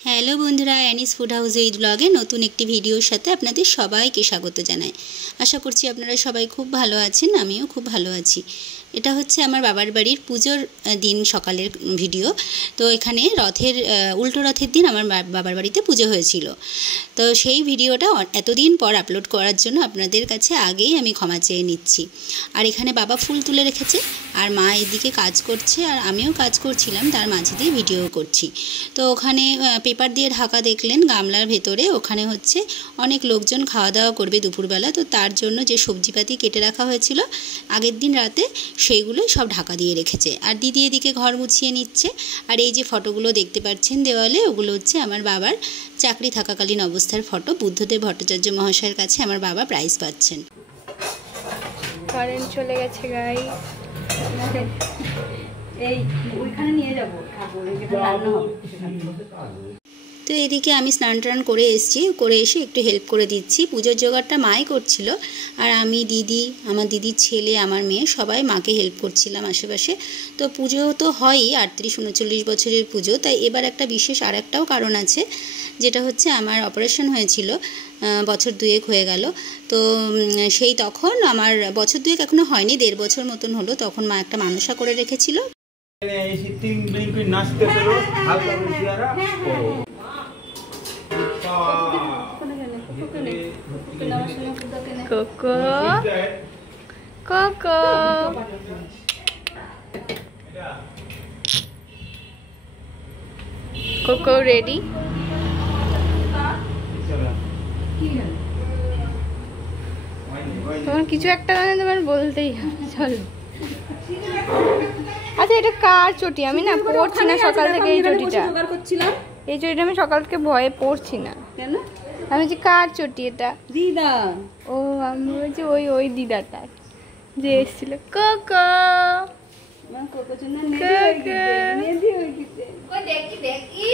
Hello বন্ধুরা, anise food house এই ব্লগে নতুন একটি ভিডিওর সাথে আপনাদের সবাইকে স্বাগত জানাই। আশা করছি আপনারা সবাই খুব ভালো আছেন, আমিও খুব ভালো আছি। এটা হচ্ছে আমার বাবার বাড়ির পুজোর দিন সকালের ভিডিও। তো এখানে উল্টো রথের দিন আমার বাবার বাড়িতে পুজো হয়েছিল। তো সেই ভিডিওটা এতদিন পর আপলোড করার জন্য আপনাদের কাছে আগেই আমি ক্ষমা চেয়ে নিচ্ছি। আর এখানে বাবা ফুল তুলে রেখেছে, আর মা এদিকে কাজ করছে, আর আমিও কাজ করছিলাম, তার মাঝে দিয়ে ভিডিও করছি। তো ওখানে পেপার দিয়ে ঢাকা দেখলেন গামলার ভেতরে, ওখানে হচ্ছে অনেক লোকজন খাওয়া দাওয়া করবে দুপুরবেলা। তো তার জন্য যে সবজিপাতি কেটে রাখা হয়েছিল আগের দিন রাতে, সেইগুলো সব ঢাকা দিয়ে রেখেছে। আর দিদি এদিকে ঘর গুছিয়ে নিচ্ছে। আর এই যে ফটোগুলো দেখতে পাচ্ছেন দেওয়ালে, ওগুলো হচ্ছে আমার বাবার চাকরি থাকাকালীন অবস্থার ফটো। বুদ্ধদেব ভট্টাচার্য মহাশয়ের কাছে আমার বাবা প্রাইজ পাচ্ছেন। কারেন্ট চলে গেছে গাই, এই ওইখানে নিয়ে যাবো। তো এদিকে আমি স্নান টান করে এসে একটু হেল্প করে দিচ্ছি। পুজোর জোগাড়টা মাই করছিল, আর আমি, দিদি, আমার দিদির ছেলে, আমার মেয়ে সবাই মাকে হেল্প করছিলাম আশেপাশে। তো পুজো তো হয়ই, 38-39 বছরের পুজো। তাই এবার একটা বিশেষ আরেকটাও কারণ আছে, যেটা হচ্ছে আমার অপারেশন হয়েছিল বছর 2 হয়ে গেল। তো সেই তখন আমার বছর 2 এখনো হয়নি, 1.5 বছর মতন হলো। তখন মা একটা মানসা করে রেখেছিল। Cocoa cocoa cocoa ready? তোমার কিছু একটা তোমার বলতেই হবে, চলো। আচ্ছা, এটা কার চটি? আমি না পড়ছি না সকাল থেকে এই চটিটা। এই চটিটা আমি সকাল থেকে ভয়ে পড়ছি না। কেন? আমি যে কার চটি এটা? দিদা। ও, আমি বলছি ওই দিদাটা যে এসেছিল। কোকো দেখি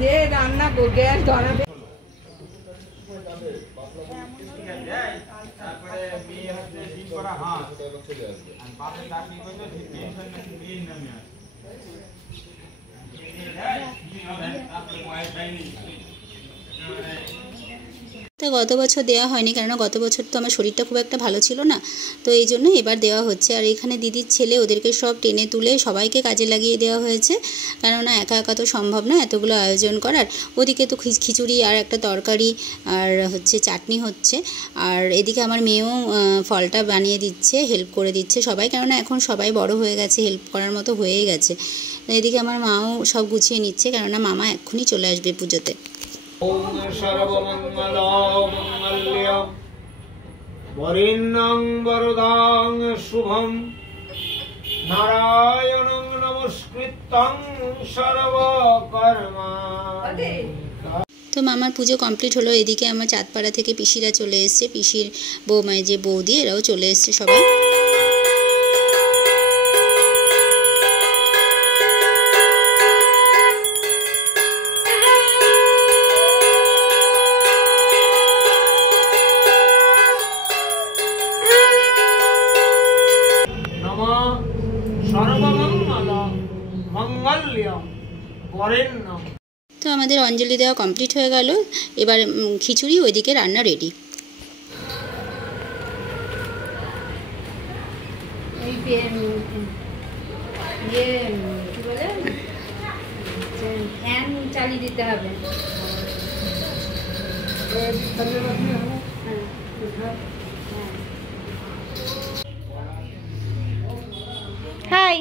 যে রান্না গ্যাস ধরাবে। তা গত বছর দেওয়া হয়নি, কেননা গত বছর তো আমার শরীরটা খুব একটা ভালো ছিল না। তো এই জন্য এবার দেওয়া হচ্ছে। আর এখানে দিদির ছেলে, ওদেরকে সব টেনে তুলে সবাইকে কাজে লাগিয়ে দেওয়া হয়েছে, কেননা একা একা তো সম্ভব না এতগুলো আয়োজন করার। ওদিকে তো খিচুড়ি আর একটা তরকারি আর হচ্ছে চাটনি হচ্ছে। আর এদিকে আমার মেয়েও ফলটা বানিয়ে দিচ্ছে, হেল্প করে দিচ্ছে সবাই, কেননা এখন সবাই বড় হয়ে গেছে, হেল্প করার মতো হয়েই গেছে। এদিকে আমার মাও সব গুছিয়ে নিচ্ছে, কেননা মামা এক্ষুনি চলে আসবে পুজোতে। ওম সর্বমঙ্গলমঙ্গল্যং বরেণ্যং বরদাং শুভং নারায়ণং নমস্কৃত্যং সর্বকর্মাণি। তো মামার পুজো কমপ্লিট হলো। এদিকে আমার চাঁদপাড়া থেকে পিসিরা চলে এসছে, পিসির বৌমায় যে বৌদি, এরাও চলে এসছে সবাই। তো আমাদের অঞ্জলি দেওয়া কমপ্লিট হয়ে গেল। এবার খিচুড়ি ওইদিকে রান্না রেডি। ফ্যান চালিয়ে দিতে হবে। হাই,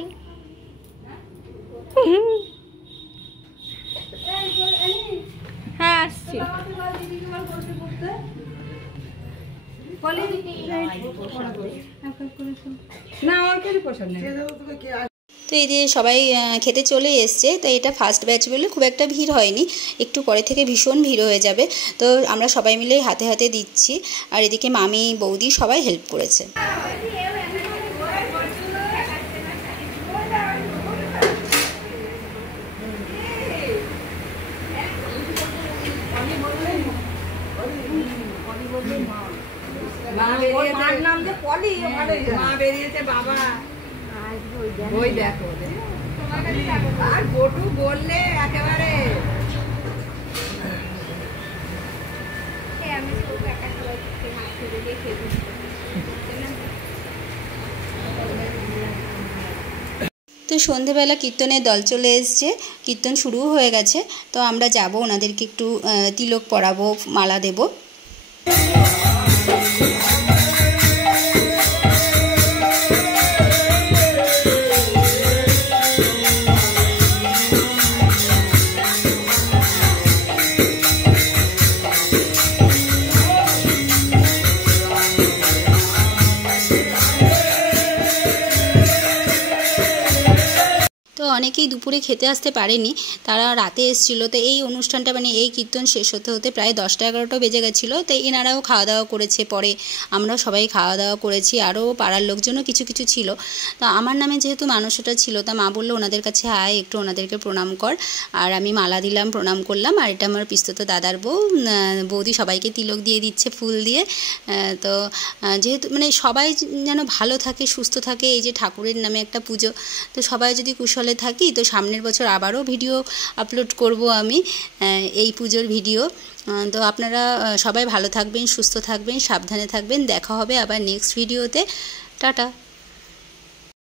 হ্যাঁ আসছি। না, আমার কিছু পছন্দ নেই। তো এই দিয়ে সবাই খেতে চলে এসছে। তো এটা ফার্স্ট ব্যাচ বলে খুব একটা ভিড় হয়নি, একটু পরে থেকে ভীষণ ভিড় হয়ে যাবে। তো আমরা সবাই মিলে হাতে হাতে দিচ্ছি, আর এদিকে মামি বৌদি সবাই হেল্প করেছে। মা বেরিয়েছে বাবা ওই দেখো আর বটু বললে একেবারে তো সন্ধেবেলা কীর্তনের দল চলে এসছে, কীর্তন শুরুও হয়ে গেছে। তো আমরা যাব, ওনাদেরকে একটু তিলক পরাবো, মালা দেব। তো অনেকেই দুপুরে খেতে আসতে পারেনি, তারা রাতে এসেছিলো। তো এই অনুষ্ঠানটা মানে এই কীর্তন শেষ হতে হতে প্রায় 10টা-11টা বেজে গেছিলো। তো এনারাও খাওয়া দাওয়া করেছে, পরে আমরাও সবাই খাওয়া দাওয়া করেছি, আরও পাড়ার লোকজনও কিছু কিছু ছিল। তো আমার নামে যেহেতু মানসটা ছিল, তা মা বললো ওনাদের কাছে আয়, একটু ওনাদেরকে প্রণাম কর। আর আমি মালা দিলাম, প্রণাম করলাম। আর এটা আমার পিস্তত দাদার বৌদি সবাইকে তিলক দিয়ে দিচ্ছে ফুল দিয়ে। তো যেহেতু মানে সবাই যেন ভালো থাকে, সুস্থ থাকে, এই যে ঠাকুরের নামে একটা পুজো, তো সবাই যদি কুশলে থাকি, তো সামনের বছর আবারও ভিডিও আপলোড করব আমি এই পুজোর ভিডিও। তো আপনারা সবাই ভালো থাকবেন, সুস্থ থাকবেন, সাবধানে থাকবেন। দেখা হবে আবার নেক্সট ভিডিওতে। টাটা।